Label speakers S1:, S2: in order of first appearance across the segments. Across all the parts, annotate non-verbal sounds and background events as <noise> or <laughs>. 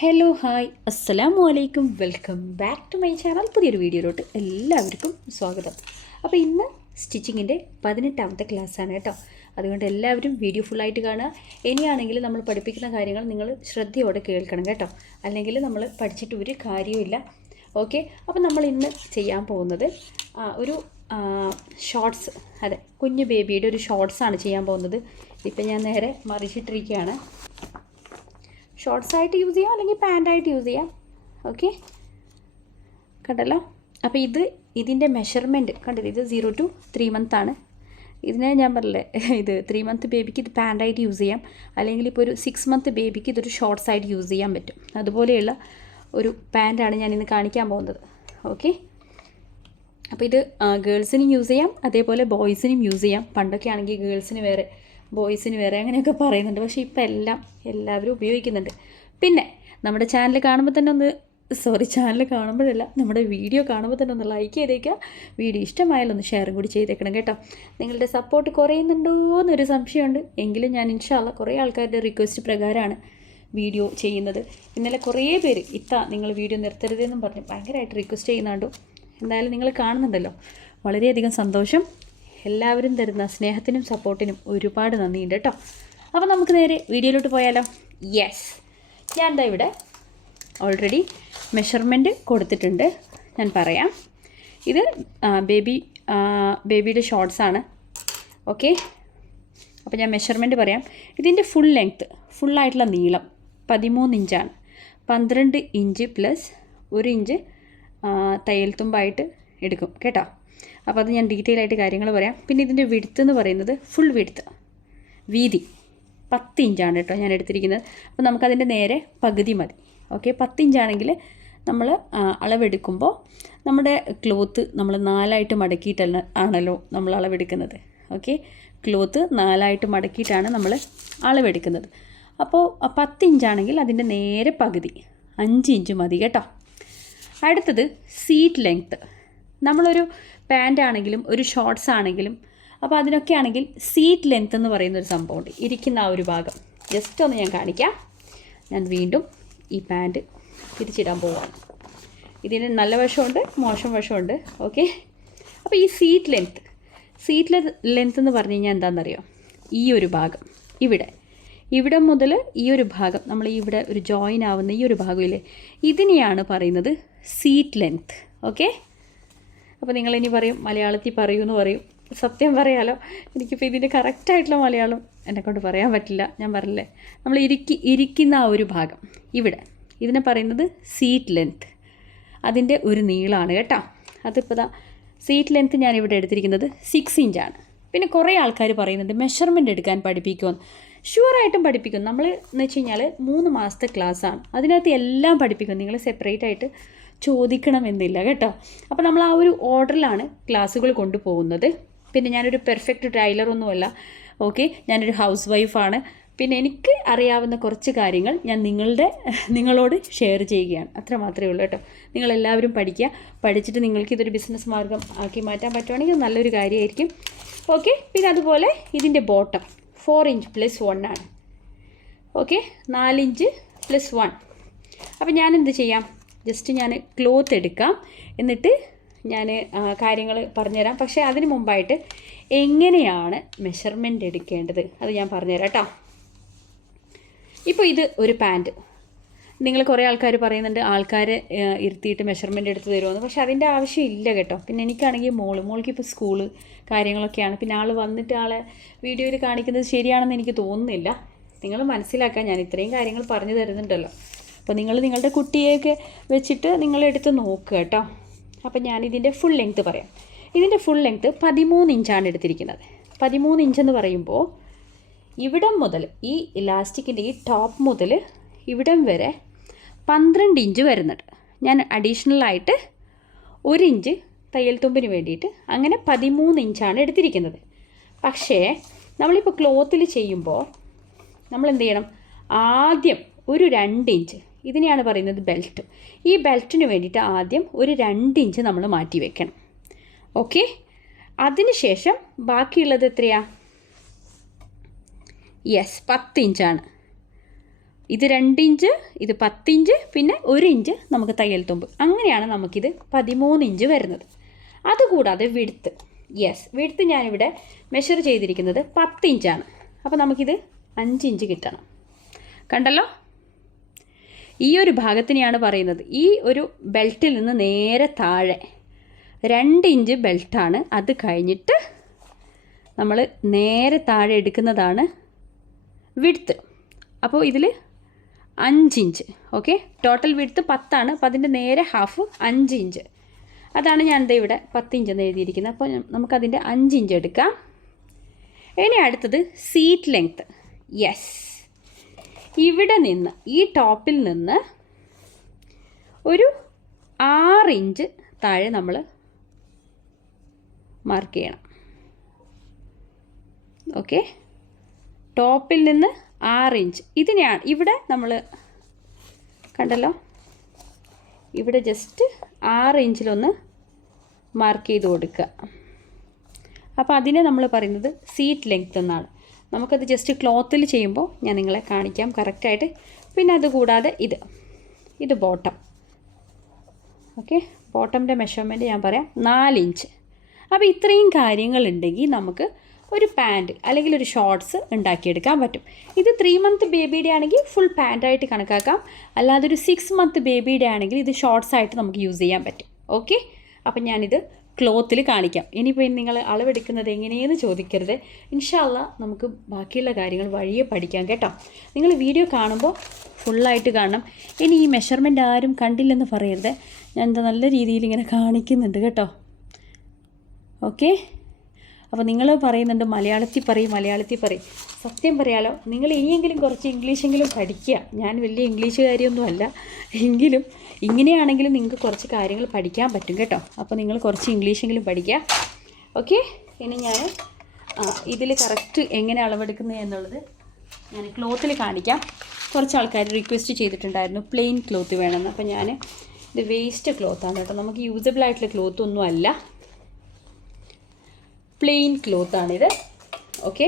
S1: Hello hi അസ്സലാമു അലൈക്കും welcome back to my channel പുതിയൊരു വീഡിയോയിലോട്ട് എല്ലാവർക്കും സ്വാഗതം. അപ്പോൾ ഇന്ന് സ്റ്റിച്ചിങ്ങിന്റെ പതിനെട്ടാമത്തെ ക്ലാസ്സാണ് കേട്ടോ. അതുകൊണ്ട് എല്ലാവരും വീഡിയോ ഫുള്ളായിട്ട് കാണുക. ഇനിയാണെങ്കിൽ നമ്മൾ പഠിപ്പിക്കുന്ന കാര്യങ്ങൾ നിങ്ങൾ ശ്രദ്ധയോടെ കേൾക്കണം കേട്ടോ. അല്ലെങ്കിൽ നമ്മൾ പഠിച്ചിട്ട് ഒരു കാര്യവുമില്ല. ഓക്കെ അപ്പോൾ നമ്മൾ ഇന്ന് ചെയ്യാൻ പോകുന്നത് ഒരു ഷോർട്സ് അതെ കുഞ്ഞു ബേബിയുടെ ഒരു ഷോർട്സാണ് ചെയ്യാൻ പോകുന്നത്. ഇപ്പം ഞാൻ നേരെ മറിച്ചിട്ടിരിക്കുകയാണ്. ഷോർട്സ് ആയിട്ട് യൂസ് ചെയ്യാം അല്ലെങ്കിൽ പാന്റായിട്ട് യൂസ് ചെയ്യാം. ഓക്കെ കണ്ടല്ലോ? അപ്പോൾ ഇത് ഇതിന്റെ മെഷർമെന്റ് കണ്ടില്ലേ? ഇത് സീറോ ടു ത്രീ മന്ത് ആണ്. ഇതിനെ ഞാൻ പറഞ്ഞില്ലേ? <laughs> ഇത് ത്രീ മന്ത് ബേബിക്ക് ഇത് പാന്റായിട്ട് യൂസ് ചെയ്യാം. അല്ലെങ്കിൽ ഇപ്പോൾ ഒരു സിക്സ് മന്ത് ബേബിക്ക് ഇതൊരു ഷോർട്സ് ആയിട്ട് യൂസ് ചെയ്യാൻ പറ്റും. അതുപോലെയുള്ള ഒരു പാന്റാണ് ഞാൻ ഇന്ന് കാണിക്കാൻ പോകുന്നത്. ഓക്കെ അപ്പോൾ ഇത് ഗേൾസിനും യൂസ് ചെയ്യാം. അതേപോലെ ബോയ്സിനും യൂസ് ചെയ്യാം. പണ്ടൊക്കെ ആണെങ്കിൽ ഗേൾസിന് വേറെ ബോയ്സിന് വേറെ അങ്ങനെയൊക്കെ പറയുന്നുണ്ട്. പക്ഷേ ഇപ്പം എല്ലാം എല്ലാവരും ഉപയോഗിക്കുന്നുണ്ട്. പിന്നെ നമ്മുടെ ചാനൽ കാണുമ്പോൾ തന്നെ ഒന്ന് സോറി ചാനൽ കാണുമ്പോഴല്ല നമ്മുടെ വീഡിയോ കാണുമ്പോൾ തന്നെ ഒന്ന് ലൈക്ക് ചെയ്തേക്കുക വീഡിയോ ഇഷ്ടമായാലും ഒന്ന് ഷെയറും കൂടി ചെയ്തേക്കണം കേട്ടോ. നിങ്ങളുടെ സപ്പോർട്ട് കുറയുന്നുണ്ടോ എന്നൊരു സംശയമുണ്ട്. എങ്കിലും ഞാൻ ഇൻഷാല്ല കുറേ ആൾക്കാരുടെ റിക്വസ്റ്റ് പ്രകാരമാണ് വീഡിയോ ചെയ്യുന്നത്. ഇന്നലെ കുറേ പേര് ഇത്ത നിങ്ങൾ വീഡിയോ നിർത്തരുതെന്നും പറഞ്ഞ് ഭയങ്കരമായിട്ട് റിക്വസ്റ്റ് ചെയ്യുന്നുണ്ടോ. എന്തായാലും നിങ്ങൾ കാണുന്നുണ്ടല്ലോ. വളരെയധികം സന്തോഷം. എല്ലാവരും തരുന്ന സ്നേഹത്തിനും സപ്പോർട്ടിനും ഒരുപാട് നന്ദിയുണ്ട് കേട്ടോ. അപ്പോൾ നമുക്ക് നേരെ വീഡിയോയിലോട്ട് പോയാലോ? യെസ് ഞാൻ എന്താ ഇവിടെ ഓൾറെഡി മെഷർമെന്റ് കൊടുത്തിട്ടുണ്ട്. ഞാൻ പറയാം. ഇത് ബേബി ബേബിയുടെ ഷോർട്സ് ആണ്. ഓക്കെ അപ്പോൾ ഞാൻ മെഷർമെന്റ് പറയാം. ഇതിന്റെ ഫുൾ ലെങ്ത്ത് ഫുള്ളായിട്ടുള്ള നീളം പതിമൂന്ന് ഇഞ്ചാണ്. പന്ത്രണ്ട് ഇഞ്ച് പ്ലസ് ഒരു ഇഞ്ച് തയ്യൽ തുമ്പായിട്ട് എടുക്കും. കേട്ടോ? അപ്പോൾ അത് ഞാൻ ഡീറ്റെയിൽ ആയിട്ട് കാര്യങ്ങൾ പറയാം. പിന്നെ ഇതിന്റെ വിടുത്ത് എന്ന് പറയുന്നത് ഫുൾ വിടുത്ത് വീതി പത്ത് ഇഞ്ചാണ് കേട്ടോ ഞാൻ എടുത്തിരിക്കുന്നത്. അപ്പോൾ നമുക്കതിന്റെ നേരെ പകുതി മതി. ഓക്കെ പത്ത് ഇഞ്ചാണെങ്കിൽ നമ്മൾ അളവെടുക്കുമ്പോൾ നമ്മുടെ ക്ലോത്ത് നമ്മൾ നാലായിട്ട് മടക്കിയിട്ടല്ല ആണല്ലോ നമ്മൾ അളവെടുക്കുന്നത്. ഓക്കെ ക്ലോത്ത് നാലായിട്ട് മടക്കിയിട്ടാണ് നമ്മൾ അളവെടുക്കുന്നത്. അപ്പോൾ പത്ത് ഇഞ്ചാണെങ്കിൽ അതിന്റെ നേരെ പകുതി അഞ്ച് ഇഞ്ച് മതി കേട്ടോ. അടുത്തത് സീറ്റ് ലെങ്ത്ത് നമ്മളൊരു പാന്റ് ആണെങ്കിലും ഒരു ഷോർട്സ് ആണെങ്കിലും അപ്പോൾ അതിനൊക്കെ ആണെങ്കിൽ സീറ്റ് ലെങ്ത്ത് എന്ന് പറയുന്ന ഒരു സംഭവമുണ്ട് ഇരിക്കുന്ന ആ ഒരു ഭാഗം. ജസ്റ്റ് ഒന്ന് ഞാൻ കാണിക്കാം. ഞാൻ വീണ്ടും ഈ പാന്റ് തിരിച്ചിടാൻ പോവാണ്. ഇതിന് നല്ല വശമുണ്ട് മോശം വശമുണ്ട്. ഓക്കെ അപ്പോൾ ഈ സീറ്റ് ലെങ്ത്ത് സീറ്റ് ലെങ്ത്ത് എന്ന് പറഞ്ഞു കഴിഞ്ഞാൽ എന്താണെന്നറിയോ? ഈ ഒരു ഭാഗം. ഇവിടെ. ഇവിടെ മുതൽ ഈ ഒരു ഭാഗം നമ്മൾ ഇവിടെ ഒരു ജോയിൻ ആവുന്ന ഈ ഒരു ഭാഗമില്ലേ ഇതിനെയാണ് പറയുന്നത് സീറ്റ് ലെങ്ത്ത് ഓക്കെ അപ്പോൾ നിങ്ങളിനി പറയും മലയാളത്തിൽ പറയൂ എന്ന് പറയും. സത്യം പറയാലോ എനിക്കിപ്പോൾ ഇതിന്റെ കറക്റ്റായിട്ടുള്ള മലയാളം എന്നെക്കൊണ്ട് പറയാൻ പറ്റില്ല. ഞാൻ പറഞ്ഞില്ലേ നമ്മൾ ഇരിക്കി ഇരിക്കുന്ന ആ ഒരു ഭാഗം. ഇവിടെ ഇതിനെ പറയുന്നത് സീറ്റ് ലെങ്ത്ത് അതിന്റെ ഒരു നീളമാണ് കേട്ടോ. അതിപ്പോൾ ദാ സീറ്റ് ലെങ്ത്ത് ഞാൻ ഇവിടെ എടുത്തിരിക്കുന്നത് സിക്സ് ഇഞ്ചാണ് പിന്നെ കുറേ ആൾക്കാർ പറയുന്നുണ്ട് മെഷർമെന്റ് എടുക്കാൻ പഠിപ്പിക്കുമെന്ന് ഷുവറായിട്ടും പഠിപ്പിക്കും. നമ്മൾ എന്ന് വെച്ച് കഴിഞ്ഞാൽ മൂന്ന് മാസത്തെ ക്ലാസ്സാണ് അതിനകത്ത് എല്ലാം പഠിപ്പിക്കും. നിങ്ങൾ സെപ്പറേറ്റ് ആയിട്ട് ചോദിക്കണമെന്നില്ല കേട്ടോ. അപ്പോൾ നമ്മൾ ആ ഒരു ഓർഡറിലാണ് ക്ലാസ്സുകൾ കൊണ്ടുപോകുന്നത്. പിന്നെ ഞാനൊരു പെർഫെക്റ്റ് ടൈലറൊന്നുമല്ല ഓക്കെ ഞാനൊരു ഹൗസ് വൈഫാണ് പിന്നെ എനിക്ക് അറിയാവുന്ന കുറച്ച് കാര്യങ്ങൾ ഞാൻ നിങ്ങളുടെ നിങ്ങളോട് ഷെയർ ചെയ്യുകയാണ്. അത്ര മാത്രമേ ഉള്ളൂ കേട്ടോ. നിങ്ങളെല്ലാവരും പഠിക്കുക. പഠിച്ചിട്ട് നിങ്ങൾക്ക് ഇതൊരു ബിസിനസ് മാർഗം ആക്കി മാറ്റാൻ പറ്റുവാണെങ്കിൽ നല്ലൊരു കാര്യമായിരിക്കും. ഓക്കെ പിന്നെ അതുപോലെ ഇതിന്റെ bottom four inch plus one ആണ്. ഓക്കെ നാലിഞ്ച് പ്ലസ് വൺ അപ്പോൾ ഞാൻ എന്ത് ചെയ്യാം? ജസ്റ്റ് ഞാൻ ക്ലോത്ത് എടുക്കാം. എന്നിട്ട് ഞാൻ കാര്യങ്ങൾ പറഞ്ഞുതരാം. പക്ഷേ അതിന് മുമ്പായിട്ട് എങ്ങനെയാണ് മെഷർമെന്റ് എടുക്കേണ്ടത്? അത് ഞാൻ പറഞ്ഞുതരാം കേട്ടോ. ഇപ്പോൾ ഇത് ഒരു പാന്റ് നിങ്ങൾ കുറേ ആൾക്കാർ പറയുന്നുണ്ട് ആൾക്കാരെ ഏഹ്, ഇരുത്തിയിട്ട് മെഷർമെന്റ് എടുത്ത് തരുമെന്ന് പക്ഷേ അതിന്റെ ആവശ്യമില്ല കേട്ടോ. പിന്നെ എനിക്കാണെങ്കിൽ മോൾ മോൾക്ക് ഇപ്പോൾ സ്കൂൾ കാര്യങ്ങളൊക്കെയാണ്. പിന്നെ ആൾ വന്നിട്ട് ആളെ വീഡിയോയിൽ കാണിക്കുന്നത് ശരിയാണെന്ന് എനിക്ക് തോന്നുന്നില്ല. നിങ്ങൾ മനസ്സിലാക്കാൻ ഞാൻ ഇത്രയും കാര്യങ്ങൾ പറഞ്ഞു തരുന്നുണ്ടല്ലോ. അപ്പോൾ നിങ്ങൾ നിങ്ങളുടെ കുട്ടിയെയൊക്കെ വെച്ചിട്ട് നിങ്ങൾ എടുത്ത് നോക്കുക കേട്ടോ. അപ്പോൾ ഞാനിതിന്റെ ഫുൾ ലെങ്ത്ത് പറയാം. ഇതിന്റെ ഫുൾ ലെങ്ത്ത് പതിമൂന്ന് ഇഞ്ചാണ് എടുത്തിരിക്കുന്നത്. പതിമൂന്ന് ഇഞ്ചെന്ന് പറയുമ്പോൾ ഇവിടം മുതൽ ഈ ഇലാസ്റ്റിക്കിന്റെ ഈ ടോപ്പ് മുതൽ ഇവിടം വരെ പന്ത്രണ്ട് ഇഞ്ച് വരുന്നുണ്ട്. ഞാൻ അഡീഷണലായിട്ട് ഒരു ഇഞ്ച് തയ്യൽ തുമ്പിന് വേണ്ടിയിട്ട് അങ്ങനെ പതിമൂന്ന് ഇഞ്ചാണ് എടുത്തിരിക്കുന്നത്. പക്ഷേ നമ്മളിപ്പോൾ ക്ലോത്തിൽ ചെയ്യുമ്പോൾ നമ്മൾ എന്ത് ചെയ്യണം? ആദ്യം ഒരു രണ്ട് ഇഞ്ച് ഇതിനെയാണ് പറയുന്നത് ബെൽറ്റ്. ഈ ബെൽറ്റിന് വേണ്ടിയിട്ട് ആദ്യം ഒരു രണ്ട് ഇഞ്ച് നമ്മൾ മാറ്റി വെക്കണം. ഓക്കെ? അതിനുശേഷം ബാക്കിയുള്ളത് എത്രയാ? യെസ് പത്ത് ഇഞ്ചാണ്. ഇത് രണ്ട് ഇഞ്ച് ഇത് പത്തിഞ്ച് പിന്നെ ഒരു ഇഞ്ച് നമുക്ക് തയ്യൽ തുമ്പ്. അങ്ങനെയാണ് നമുക്കിത് പതിമൂന്ന് ഇഞ്ച് വരുന്നത്. അതുകൂടാതെ വിടുത്ത്. യെസ് വിടുത്ത് ഞാനിവിടെ മെഷർ ചെയ്തിരിക്കുന്നത് പത്ത് ഇഞ്ചാണ്. അപ്പോൾ നമുക്കിത് അഞ്ച് ഇഞ്ച് കിട്ടണം. കണ്ടല്ലോ? ഈ ഒരു ഭാഗത്തിനെയാണ് പറയുന്നത്. ഈ ഒരു ബെൽറ്റിൽ നിന്ന് നേരെ താഴെ രണ്ട് ഇഞ്ച് ബെൽറ്റാണ്. അത് കഴിഞ്ഞിട്ട് നമ്മൾ നേരെ താഴെ എടുക്കുന്നതാണ് വിടുത്ത് അപ്പോൾ ഇതിൽ അഞ്ച് ഇഞ്ച്. ഓക്കെ? ടോട്ടൽ വിടുത്ത് പത്താണ്. അപ്പോൾ അതിന്റെ നേരെ ഹാഫ് അഞ്ച് ഇഞ്ച്. അതാണ് ഞാൻ ദേ ഇവിടെ പത്ത് ഇഞ്ച് എന്ന് എഴുതിയിരിക്കുന്നത്. അപ്പോൾ നമുക്കതിന്റെ അഞ്ച് ഇഞ്ച് എടുക്കാം. ഇനി അടുത്തത് സീറ്റ് ലെങ്ത്ത്. യെസ്. ഇവിടെ നിന്ന് ഈ ടോപ്പിൽ നിന്ന് ഒരു ആറ് ഇഞ്ച് താഴെ നമ്മൾ മാർക്ക് ചെയ്യണം. ഓക്കെ ടോപ്പിൽ നിന്ന് ആറ് ഇഞ്ച്. ഇതിനെയാണ് ഇവിടെ നമ്മൾ കണ്ടല്ലോ? ഇവിടെ ജസ്റ്റ് ആറ് ഇഞ്ചിലൊന്ന് മാർക്ക് ചെയ്ത് കൊടുക്കുക. അപ്പോൾ അതിനെ നമ്മൾ പറയുന്നത് സീറ്റ് ലെങ്ത് എന്നാണ്. നമുക്കത് ജസ്റ്റ് ക്ലോത്തിൽ ചെയ്യുമ്പോൾ ഞാൻ നിങ്ങളെ കാണിക്കാം കറക്റ്റായിട്ട് പിന്നെ അതുകൂടാതെ ഇത്. ഇത് ബോട്ടം ഓക്കെ ബോട്ടമിന്റെ മെഷർമെന്റ് ഞാൻ പറയാം. നാല് ഇഞ്ച് അപ്പോൾ ഇത്രയും കാര്യങ്ങളുണ്ടെങ്കിൽ നമുക്ക് ഒരു പാന്റ് അല്ലെങ്കിൽ ഒരു ഷോർട്സ് ഉണ്ടാക്കിയെടുക്കാൻ പറ്റും. ഇത് ത്രീ മന്ത് ബേബിയുടെ ആണെങ്കിൽ ഫുൾ പാന്റായിട്ട് കണക്കാക്കാം. അല്ലാതെ ഒരു സിക്സ് മന്ത് ബേബിയുടെ ആണെങ്കിൽ ഇത് ഷോർട്സ് ആയിട്ട് നമുക്ക് യൂസ് ചെയ്യാൻ പറ്റും. ഓക്കെ അപ്പം ഞാനിത് ക്ലോത്തിൽ കാണിക്കാം. ഇനിയിപ്പോൾ നിങ്ങൾ അളവെടുക്കുന്നത് എങ്ങനെയെന്ന് ചോദിക്കരുത്. ഇൻഷാല്ല നമുക്ക് ബാക്കിയുള്ള കാര്യങ്ങൾ വഴിയെ പഠിക്കാം കേട്ടോ. നിങ്ങൾ വീഡിയോ കാണുമ്പോൾ ഫുള്ളായിട്ട് കാണണം. ഇനി ഈ മെഷർമെന്റ് ആരും കണ്ടില്ലെന്ന് പറയരുത്. ഞാൻ എന്താ നല്ല രീതിയിൽ ഇങ്ങനെ കാണിക്കുന്നുണ്ട് കേട്ടോ. ഓക്കെ അപ്പോൾ നിങ്ങൾ പറയുന്നുണ്ട് മലയാളത്തിൽ പറയും മലയാളത്തിൽ പറയും. സത്യം പറയാലോ നിങ്ങൾ ഇനിയെങ്കിലും കുറച്ച് ഇംഗ്ലീഷെങ്കിലും പഠിക്കുക. ഞാൻ വലിയ ഇംഗ്ലീഷുകാരിയൊന്നും അല്ല എങ്കിലും ഇങ്ങനെയാണെങ്കിലും നിങ്ങൾക്ക് കുറച്ച് കാര്യങ്ങൾ പഠിക്കാൻ പറ്റും കേട്ടോ. അപ്പോൾ നിങ്ങൾ കുറച്ച് ഇംഗ്ലീഷെങ്കിലും പഠിക്കുക. ഓക്കെ? ഇനി ഞാൻ ഇതിൽ കറക്റ്റ് എങ്ങനെ അളവെടുക്കുന്നത് എന്നുള്ളത് ഞാൻ ക്ലോത്തിൽ കാണിക്കാം. കുറച്ച് ആൾക്കാർ റിക്വസ്റ്റ് ചെയ്തിട്ടുണ്ടായിരുന്നു പ്ലെയിൻ ക്ലോത്ത് വേണമെന്ന്. അപ്പോൾ ഞാൻ ഇത് വേസ്റ്റ് ക്ലോത്താണ് കേട്ടോ. നമുക്ക് യൂസബിൾ ആയിട്ടുള്ള ക്ലോത്ത് ഒന്നും അല്ല പ്ലെയിൻ ക്ലോത്ത് ക്ലോത്താണിത് ഓക്കെ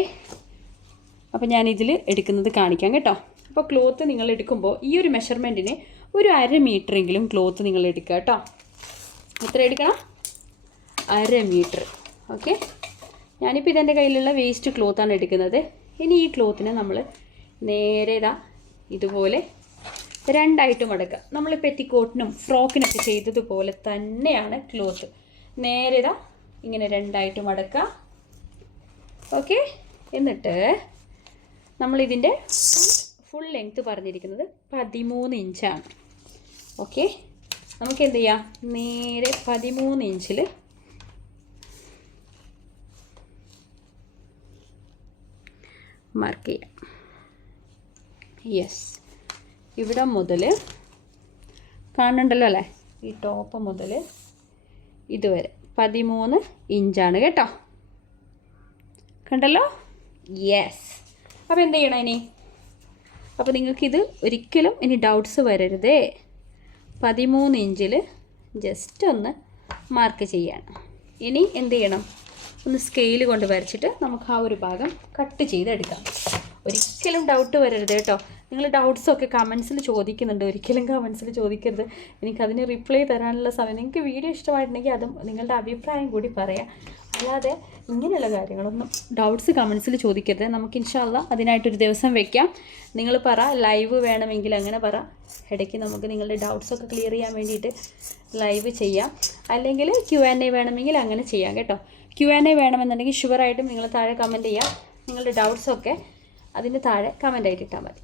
S1: അപ്പോൾ ഇതിൽ എടുക്കുന്നത് കാണിക്കാം കേട്ടോ. അപ്പോൾ ക്ലോത്ത് നിങ്ങൾ എടുക്കുമ്പോൾ ഈ ഒരു മെഷർമെന്റിന് ഒരു അര മീറ്ററെങ്കിലും ക്ലോത്ത് നിങ്ങൾ എടുക്കുക കേട്ടോ. എത്ര എടുക്കണം? അര മീറ്റർ ഓക്കെ ഞാനിപ്പോൾ ഇതെന്റെ കയ്യിലുള്ള വേസ്റ്റ് ക്ലോത്താണ് എടുക്കുന്നത്. ഇനി ഈ ക്ലോത്തിനെ നമ്മൾ നേരെ ഇതാ ഇതുപോലെ രണ്ടായിട്ട് മടക്കുക നമ്മൾ പെറ്റിക്കോട്ടിനും ഫ്രോക്കിനൊക്കെ ചെയ്തതുപോലെ തന്നെയാണ് ക്ലോത്ത് നേരെ ഇതാ ഇങ്ങനെ രണ്ടായിട്ട് മടക്കുക. ഓക്കെ എന്നിട്ട് നമ്മളിതിന്റെ ഫുൾ ലെങ്ത്ത് പറഞ്ഞിരിക്കുന്നത് പതിമൂന്ന് ഇഞ്ചാണ്. ഓക്കെ നമുക്ക് എന്ത് ചെയ്യാം? നേരെ പതിമൂന്ന് ഇഞ്ചിൽ മാർക്ക് ചെയ്യാം. യെസ് ഇവിടെ മുതൽ കാണുന്നുണ്ടല്ലോ അല്ലേ? ഈ ടോപ്പ് മുതൽ ഇതുവരെ. പതിമൂന്ന് ഇഞ്ചാണ് കേട്ടോ. കണ്ടല്ലോ? യെസ് അപ്പോൾ എന്ത് ചെയ്യണം ഇനി? അപ്പോൾ നിങ്ങൾക്കിത് ഒരിക്കലും ഇനി ഡൗട്ട്സ് വരരുതേ. പതിമൂന്ന് ഇഞ്ചിൽ ജസ്റ്റ് ഒന്ന് മാർക്ക് ചെയ്യണം. ഇനി എന്ത് ചെയ്യണം? ഒന്ന് സ്കെയിൽ കൊണ്ട് വരച്ചിട്ട് നമുക്ക് ആ ഒരു ഭാഗം കട്ട് ചെയ്തെടുക്കാം. ഒരിക്കലും ഡൗട്ട് വരരുത് കേട്ടോ. നിങ്ങൾ ഡൗട്ട്സൊക്കെ കമൻസിൽ ചോദിക്കുന്നുണ്ട്. ഒരിക്കലും കമൻസിൽ ചോദിക്കരുത്. എനിക്കതിന് റിപ്ലൈ തരാനുള്ള സമയം നിങ്ങൾക്ക് വീഡിയോ ഇഷ്ടമായിട്ടുണ്ടെങ്കിൽ അതും നിങ്ങളുടെ അഭിപ്രായം കൂടി പറയാം. അല്ലാതെ ഇങ്ങനെയുള്ള കാര്യങ്ങളൊന്നും ഡൗട്ട്സ് കമൻസിൽ ചോദിക്കരുത്. നമുക്ക് ഇൻഷാല്ല അതിനായിട്ടൊരു ദിവസം വെക്കാം. നിങ്ങൾ പറ ലൈവ് വേണമെങ്കിൽ അങ്ങനെ പറ. ഇടയ്ക്ക് നമുക്ക് നിങ്ങളുടെ ഡൗട്ട്സൊക്കെ ക്ലിയർ ചെയ്യാൻ വേണ്ടിയിട്ട് ലൈവ് ചെയ്യാം. അല്ലെങ്കിൽ ക്യു ആൻ എ വേണമെങ്കിൽ അങ്ങനെ ചെയ്യാം കേട്ടോ. ക്യു ആൻ എ വേണമെന്നുണ്ടെങ്കിൽ ഷുവറായിട്ടും നിങ്ങൾ താഴെ കമന്റ് ചെയ്യാം. നിങ്ങളുടെ ഡൗട്ട്സൊക്കെ അതിന് താഴെ കമന്റ് ആയിട്ട് ഇട്ടാൽ മതി.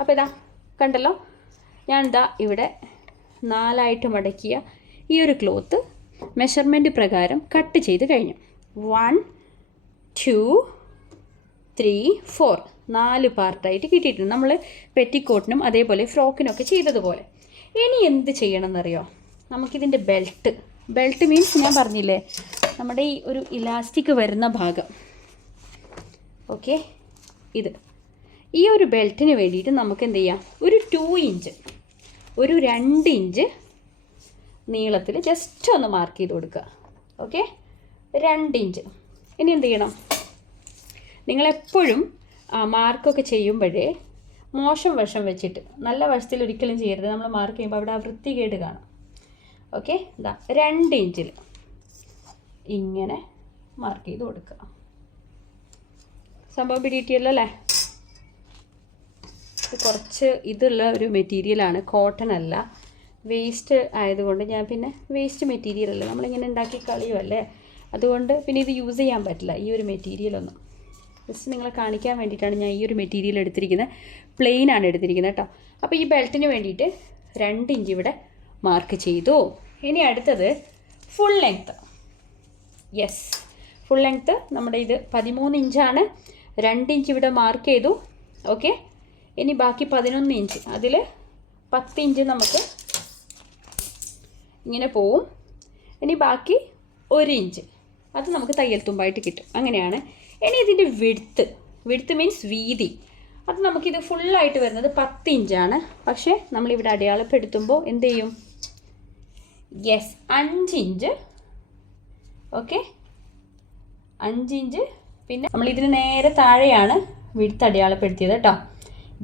S1: അപ്പോൾ ഇതാ കണ്ടല്ലോ? ഞാൻ ഇതാ ഇവിടെ നാലായിട്ട് മടക്കിയ ഈ ഒരു ക്ലോത്ത് മെഷർമെന്റ് പ്രകാരം കട്ട് ചെയ്ത് കഴിഞ്ഞു. വൺ ടു ത്രീ ഫോർ നാല് പാർട്ടായിട്ട് കിട്ടിയിട്ടുണ്ട്. നമ്മൾ പെറ്റിക്കോട്ടിനും അതേപോലെ ഫ്രോക്കിനൊക്കെ ചെയ്തതുപോലെ. ഇനി എന്ത് ചെയ്യണം എന്നറിയോ നമുക്കിതിന്റെ ബെൽറ്റ് ബെൽറ്റ് മീൻസ് ഞാൻ പറഞ്ഞില്ലേ നമ്മുടെ ഈ ഒരു ഇലാസ്റ്റിക് വരുന്ന ഭാഗം. ഓക്കെ ഇത്. ഈ ഒരു ബെൽറ്റിന് വേണ്ടിയിട്ട് നമുക്ക് എന്ത് ചെയ്യാം? ഒരു ടു ഇഞ്ച് ഒരു രണ്ട് ഇഞ്ച് നീളത്തിൽ ജസ്റ്റ് ഒന്ന് മാർക്ക് ചെയ്ത് കൊടുക്കുക. ഓക്കെ രണ്ട് ഇഞ്ച്. ഇനി എന്ത് ചെയ്യണം? നിങ്ങളെപ്പോഴും മാർക്കൊക്കെ ചെയ്യുമ്പോഴേ മോശം വശം വെച്ചിട്ട് നല്ല വശത്തിൽ ഒരിക്കലും ചെയ്യരുത്. നമ്മൾ മാർക്ക് ചെയ്യുമ്പോൾ അവിടെ ആ വൃത്തികേട് കാണും. ഓക്കെ ഇതാ രണ്ട് ഇഞ്ചിൽ ഇങ്ങനെ മാർക്ക് ചെയ്ത് കൊടുക്കുക. സംഭവം പിടിയിട്ടിയല്ലോ അല്ലേ? ഇത് കുറച്ച് ഇതുള്ള ഒരു മെറ്റീരിയലാണ് കോട്ടൺ അല്ല. വേസ്റ്റ് ആയതുകൊണ്ട് ഞാൻ പിന്നെ വേസ്റ്റ് മെറ്റീരിയൽ അല്ല. നമ്മളിങ്ങനെ ഉണ്ടാക്കി കളിയുമല്ലേ അതുകൊണ്ട് പിന്നെ ഇത് യൂസ് ചെയ്യാൻ പറ്റില്ല. ഈ ഒരു മെറ്റീരിയലൊന്നും ജസ്റ്റ് നിങ്ങളെ കാണിക്കാൻ വേണ്ടിയിട്ടാണ് ഞാൻ ഈ ഒരു മെറ്റീരിയൽ എടുത്തിരിക്കുന്നത്. പ്ലെയിൻ ആണ് എടുത്തിരിക്കുന്നത് കേട്ടോ. അപ്പോൾ ഈ ബെൽറ്റിന് വേണ്ടിയിട്ട് രണ്ട് ഇഞ്ച് ഇവിടെ മാർക്ക് ചെയ്തു. ഇനി അടുത്തത് full length yes full length നമ്മുടെ ഇത് പതിമൂന്ന് ഇഞ്ചാണ്. രണ്ട് ഇഞ്ച് ഇവിടെ മാർക്ക് ചെയ്തു. ഓക്കെ ഇനി ബാക്കി പതിനൊന്ന് ഇഞ്ച്. അതിൽ പത്ത് ഇഞ്ച് നമുക്ക് ഇങ്ങനെ പോവും. ഇനി ബാക്കി ഒരു ഇഞ്ച് അത് നമുക്ക് തയ്യൽ തുമ്പായിട്ട് കിട്ടും. അങ്ങനെയാണ്. ഇനി ഇതിന്റെ വിടുത്ത് വിടുത്ത് മീൻസ് വീതി. അത് നമുക്കിത് ഫുള്ളായിട്ട് വരുന്നത് പത്ത് ഇഞ്ചാണ് പക്ഷേ നമ്മളിവിടെ അടയാളപ്പെടുത്തുമ്പോൾ എന്ത് ചെയ്യും? യെസ് അഞ്ച് ഇഞ്ച് ഓക്കെ അഞ്ച് ഇഞ്ച് പിന്നെ നമ്മൾ ഇതിന് നേരെ താഴെയാണ് വിടുത്ത് അടയാളപ്പെടുത്തിയത് കേട്ടോ.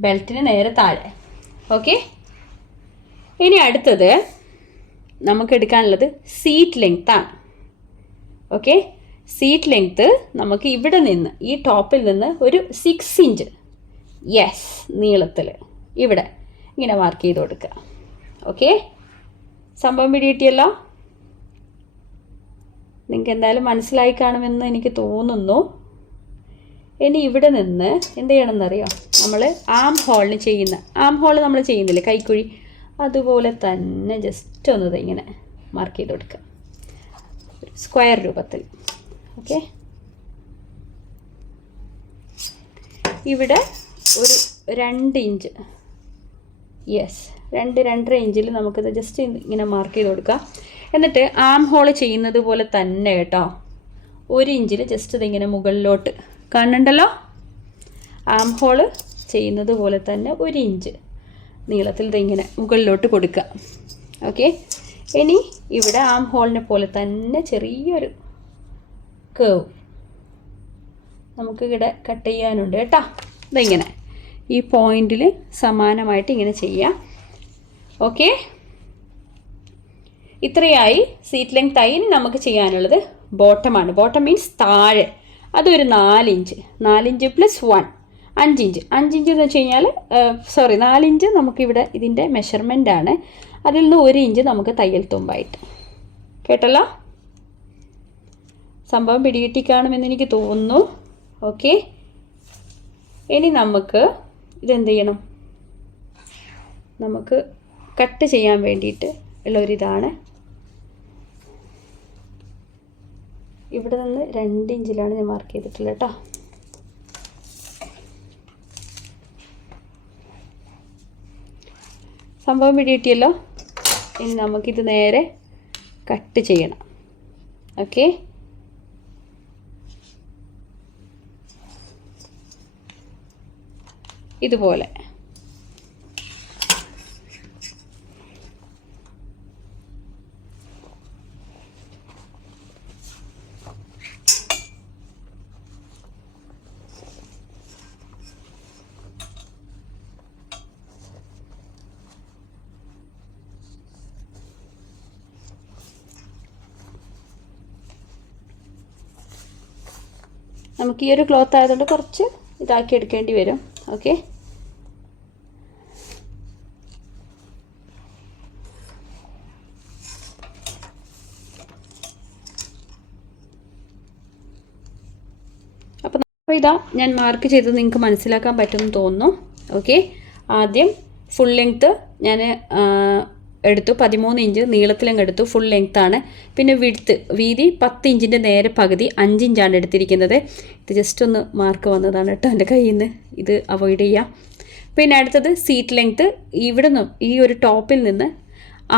S1: ബെൽറ്റിന് നേരെ താഴെ. ഓക്കെ ഇനി അടുത്തത് നമുക്ക് എടുക്കാനുള്ളത് സീറ്റ് ലെങ്ത് ആണ്. ഓക്കെ സീറ്റ് ലെങ്ത്ത് നമുക്ക് ഇവിടെ നിന്ന് ഈ ടോപ്പിൽ നിന്ന് ഒരു സിക്സ് ഇഞ്ച് യെസ് നീളത്തിൽ ഇവിടെ ഇങ്ങനെ മാർക്ക് ചെയ്ത് കൊടുക്കുക. ഓക്കെ സംഭവം പിടികിട്ടിയല്ലോ നിങ്ങൾക്ക് എന്തായാലും മനസ്സിലായി കാണുമെന്ന് എനിക്ക് തോന്നുന്നു. ഇനി ഇവിടെ നിന്ന് എന്ത് ചെയ്യണമെന്നറിയോ? നമ്മൾ ആം ഹോളിന് ചെയ്യുന്ന ആം ഹോൾ നമ്മൾ ചെയ്യുന്നില്ലേ? കൈക്കുഴി. അതുപോലെ തന്നെ ജസ്റ്റ് ഒന്ന് ഇങ്ങനെ മാർക്ക് ചെയ്ത് കൊടുക്കുക സ്ക്വയർ രൂപത്തിൽ. ഓക്കെ ഇവിടെ ഒരു രണ്ട് ഇഞ്ച് യെസ് രണ്ട് രണ്ടര ഇഞ്ചിൽ നമുക്കിത് ജസ്റ്റ് ഇങ്ങനെ മാർക്ക് ചെയ്ത് കൊടുക്കുക എന്നിട്ട് ആം ഹോൾ ചെയ്യുന്നത് പോലെ തന്നെ കേട്ടോ. ഒരു ഇഞ്ചിൽ ജസ്റ്റ് ഇതിങ്ങനെ മുകളിലോട്ട്. കാണുന്നുണ്ടല്ലോ ആം ഹോൾ ചെയ്യുന്നത് പോലെ തന്നെ ഒരു ഇഞ്ച് നീളത്തിൽ ഇതിങ്ങനെ മുകളിലോട്ട് കൊടുക്കുക. ഓക്കെ ഇനി ഇവിടെ ആം ഹോളിനെ പോലെ തന്നെ ചെറിയൊരു കേവ് നമുക്ക് ഇവിടെ കട്ട് ചെയ്യാനുണ്ട് കേട്ടോ. ഇതിങ്ങനെ ഈ പോയിന്റിൽ സമാനമായിട്ട് ഇങ്ങനെ ചെയ്യാം. ഓക്കെ ഇത്രയായി. സീറ്റ് ലെങ്ത് ആയി. നമുക്ക് ചെയ്യാനുള്ളത് ബോട്ടമാണ് ബോട്ടം മീൻസ് താഴെ. അതൊരു നാലിഞ്ച്. നാലിഞ്ച് പ്ലസ് വൺ അഞ്ചിഞ്ച്. അഞ്ചിഞ്ച് എന്ന് വെച്ച് കഴിഞ്ഞാൽ സോറി നാലിഞ്ച് നമുക്കിവിടെ ഇതിന്റെ മെഷർമെന്റ് ആണ്. അതിൽ നിന്ന് ഒരു ഇഞ്ച് നമുക്ക് തയ്യൽ തുമ്പായിട്ട്. കേട്ടല്ലോ? സംഭവം പിടികിട്ടി കാണുമെന്ന് എനിക്ക് തോന്നുന്നു. ഓക്കെ. ഇനി നമുക്ക് ഇതെന്ത് ചെയ്യണം? നമുക്ക് കട്ട് ചെയ്യാൻ വേണ്ടിയിട്ട് ഉള്ളൊരിതാണ് ഇവിടെ നിന്ന് രണ്ട് ഇഞ്ചിലാണ് ഞാൻ മാർക്ക് ചെയ്തിട്ടുള്ളത് കേട്ടോ. സംഭവം പിടികിട്ടിയല്ലോ ഇനി നമുക്കിത് നേരെ കട്ട് ചെയ്യണം. ഓക്കെ ഇതുപോലെ. നമുക്ക് ഈ ഒരു ക്ലോത്ത് ആയതുകൊണ്ട് കുറച്ച് ഇതാക്കി എടുക്കേണ്ടി വരും. ഓക്കെ അപ്പോൾ ഇതാ ഞാൻ മാർക്ക് ചെയ്തത് നിങ്ങൾക്ക് മനസ്സിലാക്കാൻ പറ്റുമെന്ന് തോന്നുന്നു. ഓക്കെ ആദ്യം ഫുൾ ലെങ്ത്ത് ഞാൻ എടുത്തു പതിമൂന്ന് ഇഞ്ച് നീളത്തിലും എടുത്തു ഫുൾ ലെങ്ത് ആണ്. പിന്നെ വിടുത്ത് വീതി പത്ത് ഇഞ്ചിന്റെ നേരെ പകുതി അഞ്ചിഞ്ചാണ് എടുത്തിരിക്കുന്നത്. ഇത് ജസ്റ്റ് ഒന്ന് മാർക്ക് വന്നതാണ് കേട്ടോ എന്റെ കയ്യിൽ നിന്ന് ഇത് അവോയ്ഡ് ചെയ്യാം. പിന്നെ അടുത്തത് സീറ്റ് ലെങ്ത്ത് ഇവിടെ നിന്നും ഈ ഒരു ടോപ്പിൽ നിന്ന്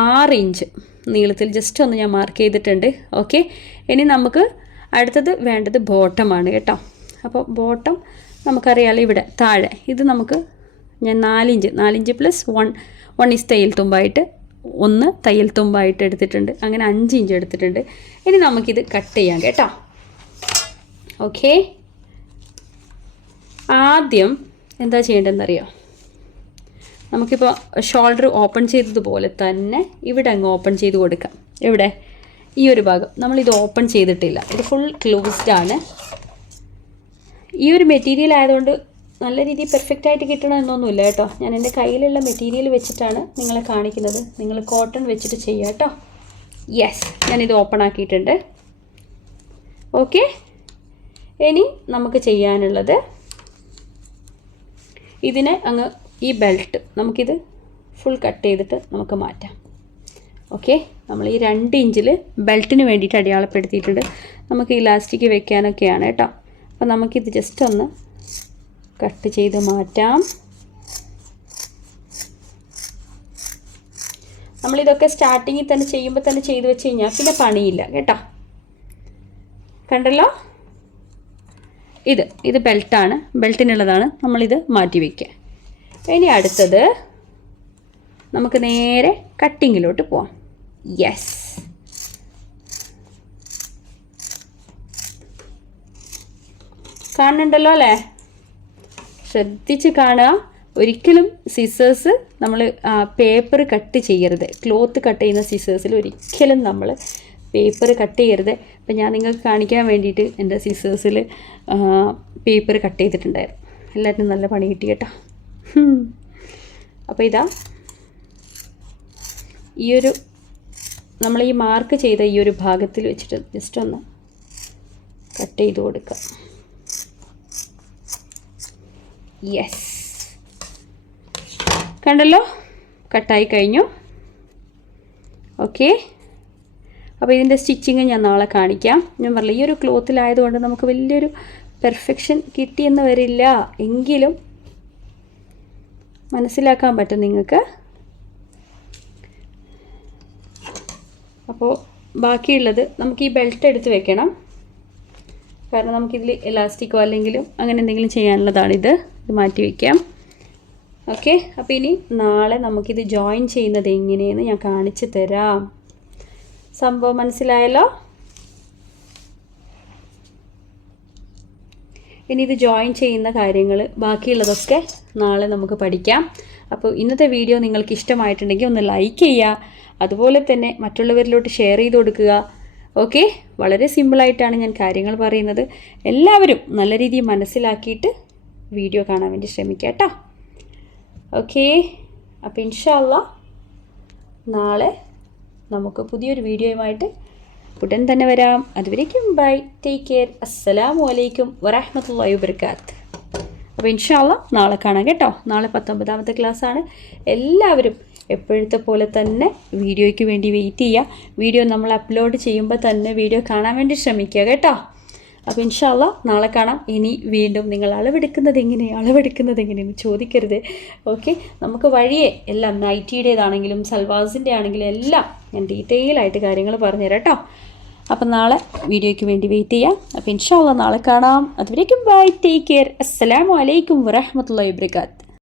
S1: ആറ് ഇഞ്ച് നീളത്തിൽ ജസ്റ്റ് ഒന്ന് ഞാൻ മാർക്ക് ചെയ്തിട്ടുണ്ട്. ഓക്കെ ഇനി നമുക്ക് അടുത്തത് വേണ്ടത് ബോട്ടമാണ് കേട്ടോ. അപ്പോൾ ബോട്ടം നമുക്കറിയാലോ ഇവിടെ താഴെ. ഇത് നമുക്ക് ഞാൻ നാലിഞ്ച് നാലിഞ്ച് പ്ലസ് വൺ വൺ ഇസ് തയ്യൽ തുമ്പായിട്ട് ഒന്ന് തയ്യൽ തുമ്പായിട്ട് എടുത്തിട്ടുണ്ട്. അങ്ങനെ അഞ്ച് ഇഞ്ച് എടുത്തിട്ടുണ്ട്. ഇനി നമുക്കിത് കട്ട് ചെയ്യാം കേട്ടോ. ഓക്കെ ആദ്യം എന്താ ചെയ്യേണ്ടതെന്നറിയോ? നമുക്കിപ്പോൾ ഷോൾഡർ ഓപ്പൺ ചെയ്തതുപോലെ തന്നെ ഇവിടെ അങ്ങ് ഓപ്പൺ ചെയ്ത് കൊടുക്കാം. ഇവിടെ ഈ ഒരു ഭാഗം. നമ്മളിത് ഓപ്പൺ ചെയ്തിട്ടില്ല. ഇത് ഫുൾ ക്ലോസ്ഡ് ആണ്. ഈ ഒരു മെറ്റീരിയൽ ആയതുകൊണ്ട് നല്ല രീതിയിൽ പെർഫെക്റ്റ് ആയിട്ട് കിട്ടണം എന്നൊന്നുമില്ല കേട്ടോ. ഞാൻ എന്റെ കയ്യിലുള്ള മെറ്റീരിയൽ വെച്ചിട്ടാണ് നിങ്ങളെ കാണിക്കുന്നത്. നിങ്ങൾ കോട്ടൺ വെച്ചിട്ട് ചെയ്യുക കേട്ടോ. യെസ് ഞാനിത് ഓപ്പൺ ആക്കിയിട്ടുണ്ട്. ഓക്കെ ഇനി നമുക്ക് ചെയ്യാനുള്ളത് ഇതിനെ അങ്ങ് ഈ ബെൽറ്റ് നമുക്കിത് ഫുൾ കട്ട് ചെയ്തിട്ട് നമുക്ക് മാറ്റാം. ഓക്കെ നമ്മൾ ഈ രണ്ട് ഇഞ്ചിൽ ബെൽറ്റിന് വേണ്ടിയിട്ട് അടയാളപ്പെടുത്തിയിട്ടുണ്ട്. നമുക്ക് ഇലാസ്റ്റിക് വെക്കാനൊക്കെയാണ് കേട്ടോ. അപ്പോൾ നമുക്കിത് ജസ്റ്റ് ഒന്ന് കട്ട് ചെയ്ത് മാറ്റാം. നമ്മളിതൊക്കെ സ്റ്റാർട്ടിങ്ങിൽ തന്നെ ചെയ്യുമ്പോൾ തന്നെ ചെയ്ത് വെച്ച് കഴിഞ്ഞാൽ പിന്നെ പണിയില്ല കേട്ടോ. കണ്ടല്ലോ? ഇത് ഇത് ബെൽറ്റാണ്. ബെൽറ്റിനുള്ളതാണ് നമ്മളിത് മാറ്റി വയ്ക്കുക ഇനി അടുത്തത് നമുക്ക് നേരെ കട്ടിങ്ങിലോട്ട് പോവാം. യെസ് കാണുന്നുണ്ടല്ലോ അല്ലേ? ശ്രദ്ധിച്ച് കാണുക. ഒരിക്കലും സിസേഴ്സ് നമ്മൾ പേപ്പർ കട്ട് ചെയ്യരുത്. ക്ലോത്ത് കട്ട് ചെയ്യുന്ന സിസേഴ്സിൽ ഒരിക്കലും നമ്മൾ പേപ്പർ കട്ട് ചെയ്യരുത്. അപ്പം ഞാൻ നിങ്ങൾക്ക് കാണിക്കാൻ വേണ്ടിയിട്ട് എന്റെ സിസേഴ്സിൽ പേപ്പർ കട്ട് ചെയ്തിട്ടുണ്ടായിരുന്നു. എല്ലാവരും നല്ല പണി കിട്ടി കേട്ടോ. അപ്പോൾ ഇതാ ഈ ഒരു നമ്മൾ ഈ മാർക്ക് ചെയ്ത ഈ ഒരു ഭാഗത്തിൽ വെച്ചിട്ട് ജസ്റ്റ് ഒന്ന് കട്ട് ചെയ്ത് കൊടുക്കാം യെസ് കണ്ടല്ലോ? കട്ടായി കഴിഞ്ഞു. ഓക്കെ അപ്പോൾ ഇതിന്റെ സ്റ്റിച്ചിങ് ഞാൻ നാളെ കാണിക്കാം. ഞാൻ പറഞ്ഞില്ല ഈ ഒരു ക്ലോത്തിലായതുകൊണ്ട് നമുക്ക് വലിയൊരു പെർഫെക്ഷൻ കിട്ടിയെന്ന് വരില്ല. എങ്കിലും മനസ്സിലാക്കാൻ പറ്റും നിങ്ങൾക്ക്. അപ്പോൾ ബാക്കിയുള്ളത് നമുക്ക് ഈ ബെൽറ്റ് എടുത്ത് വെക്കണം. കാരണം നമുക്കിതിൽ എലാസ്റ്റിക്കോ അല്ലെങ്കിലും അങ്ങനെ എന്തെങ്കിലും ചെയ്യാനുള്ളതാണിത്. ഇത് മാറ്റി വയ്ക്കാം ഓക്കെ അപ്പോൾ ഇനി നാളെ നമുക്കിത് ജോയിൻ ചെയ്യുന്നത് എങ്ങനെയെന്ന് ഞാൻ കാണിച്ചു തരാം. സംഭവം മനസ്സിലായല്ലോ? ഇനി ഇത് ജോയിൻ ചെയ്യുന്ന കാര്യങ്ങൾ ബാക്കിയുള്ളതൊക്കെ നാളെ നമുക്ക് പഠിക്കാം. അപ്പോൾ ഇന്നത്തെ വീഡിയോ നിങ്ങൾക്ക് ഇഷ്ടമായിട്ടുണ്ടെങ്കിൽ ഒന്ന് ലൈക്ക് ചെയ്യുക അതുപോലെ തന്നെ മറ്റുള്ളവരിലോട്ട് ഷെയർ ചെയ്ത് കൊടുക്കുക. ഓക്കെ വളരെ സിമ്പിളായിട്ടാണ് ഞാൻ കാര്യങ്ങൾ പറയുന്നത്. എല്ലാവരും നല്ല രീതിയിൽ മനസ്സിലാക്കിയിട്ട് വീഡിയോ കാണാൻ വേണ്ടി ശ്രമിക്കുക കേട്ടോ. ഓക്കെ അപ്പോൾ ഇൻഷാല്ല നാളെ നമുക്ക് പുതിയൊരു വീഡിയോയുമായിട്ട് ഉടൻ തന്നെ വരാം. അതുവരേക്കും ബൈ ടേക്ക് കെയർ അസ്സലാമു അലൈക്കും വറഹമത്തല്ലാ വബർക്കാത്ത് അപ്പോൾ ഇൻഷാല്ല നാളെ കാണാം കേട്ടോ. നാളെ പത്തൊമ്പതാമത്തെ ക്ലാസ്സാണ് എല്ലാവരും എപ്പോഴത്തെ പോലെ തന്നെ വീഡിയോയ്ക്ക് വേണ്ടി വെയിറ്റ് ചെയ്യുക. വീഡിയോ നമ്മൾ അപ്ലോഡ് ചെയ്യുമ്പോൾ തന്നെ വീഡിയോ കാണാൻ വേണ്ടി ശ്രമിക്കുക കേട്ടോ. അപ്പോൾ ഇൻഷാല്ല നാളെ കാണാം. ഇനി വീണ്ടും നിങ്ങൾ അളവെടുക്കുന്നത് എങ്ങനെ? അളവെടുക്കുന്നത് എങ്ങനെയെന്ന് ചോദിക്കരുത്. ഓക്കെ നമുക്ക് വഴിയെ എല്ലാം നൈറ്റിയുടേതാണെങ്കിലും സൽവാസിന്റെ ആണെങ്കിലും എല്ലാം ഞാൻ ഡീറ്റെയിൽ ആയിട്ട് കാര്യങ്ങൾ പറഞ്ഞുതരാം കേട്ടോ. അപ്പം നാളെ വീഡിയോയ്ക്ക് വേണ്ടി വെയിറ്റ് ചെയ്യാം. അപ്പോൾ ഇൻഷാല്ല നാളെ കാണാം. അതുവരേക്കും ബൈ ടേക്ക് കെയർ അസ്സലാമു അലൈക്കും വറഹമത്തല്ലാ വബർക്കാത്ത്